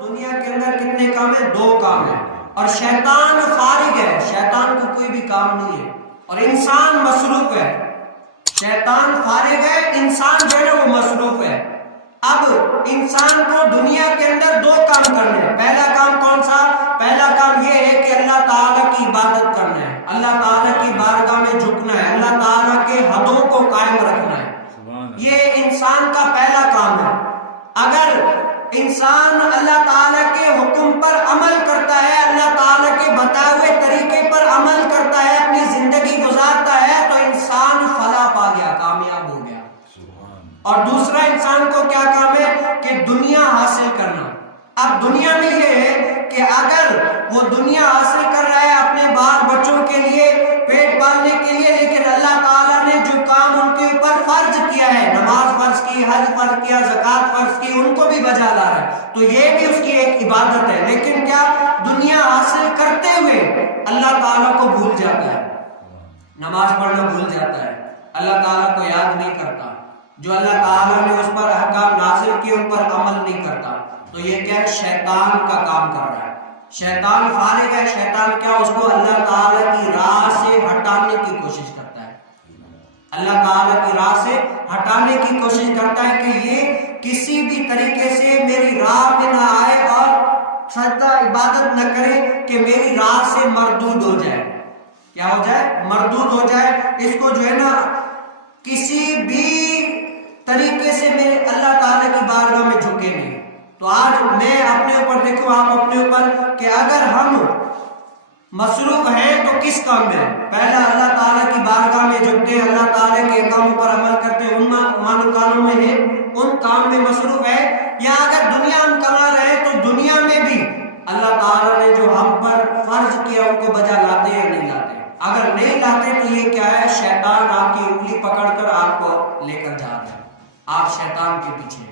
دنیا کے اندر کتنے کام ہیں؟ 2 کام ہیں. اور شیطان فارغ ہے، شیطان کو کوئی بھی کام نہیں ہے، اور انسان مصروف ہے. شیطان فارغ ہے، انسان جو ہے وہ مصروف ہے. اب انسان کو دنیا کے اندر 2 کام کرنے ہیں. پہلا کام کون سا؟ پہلا کام یہ ہے کہ اللہ تعالیٰ کی عبادت کرنا ہے، اللہ تعالیٰ کی بارگاہ میں جھکنا ہے، اللہ تعالیٰ کے حدوں کو قائم رکھنا ہے. یہ انسان کا پہلا کام ہے. اگر انسان اللہ تعالیٰ کے حکم پر عمل کرتا ہے، اللہ تعالیٰ کے بتائے ہوئے طریقے پر عمل کرتا ہے، اپنی زندگی گزارتا ہے، تو انسان فلاح پا گیا، کامیاب ہو گیا. اور دوسرا انسان کو کیا کام ہے؟ کہ دنیا حاصل کرنا. اب دنیا میں یہ ہے کہ اگر وہ دنیا حاصل کر رہا ہے اپنے بال بچوں کے لیے، پیٹ پالنے کے لیے، لیکن اللہ تعالیٰ نے جو کام ان کے اوپر فرض کیا ہے، نماز فرض کی، حج فرض کیا، زکوٰۃ فرض کی، ان کو بھی بجا لا رہا ہے، تو یہ بھی اس کی ایک عبادت ہے. لیکن کیا؟ دنیا حاصل کرتے ہوئے اللہ تعالیٰ کو بھول جاتا ہے، نماز پڑھنا بھول جاتا ہے، اللہ تعالیٰ کو یاد نہیں کرتا، جو اللہ تعالیٰ نے اس پر احکام نازل کیے ان پر عمل نہیں کرتا. تو یہ کیا ہے؟ شیطان کا کام کر رہا ہے. شیطان فارغ ہے. شیطان کیا؟ اس کو اللہ تعالیٰ کی راہ سے ہٹانے کی کوشش کرتا ہے، اللہ تعالیٰ کی راہ سے ہٹانے کی کوشش کرتا ہے کہ یہ کسی بھی طریقے سے میری راہ میں نہ آئے اور سجدہ عبادت نہ کرے، کہ میری راہ سے مردود ہو جائے. کیا ہو جائے؟ مردود ہو جائے. اس کو جو ہے نا کسی بھی طریقے سے میرے اللہ تعالیٰ کی بارگاہ میں جھکے نہیں. تو آج میں اپنے اوپر دیکھو، آپ اپنے اوپر، کہ اگر ہم مصروف ہیں تو کس کام میں؟ پہلا اللہ تعالیٰ کی بارگاہ میں جھکتے ہیں، اللہ تعالیٰ کے کاموں پر عمل کرتے ہیں، ان کاموں میں ہیں، ان کام میں مصروف ہے. یا اگر دنیا ہم کما رہے ہیں تو دنیا میں بھی اللہ تعالیٰ نے جو ہم پر فرض کیا ان کو بجا لاتے یا نہیں لاتے؟ اگر نہیں لاتے تو یہ کیا ہے؟ شیطان آپ کی انگلی پکڑ کر آپ کو لے کر جا رہا ہے، آپ شیطان کے پیچھے.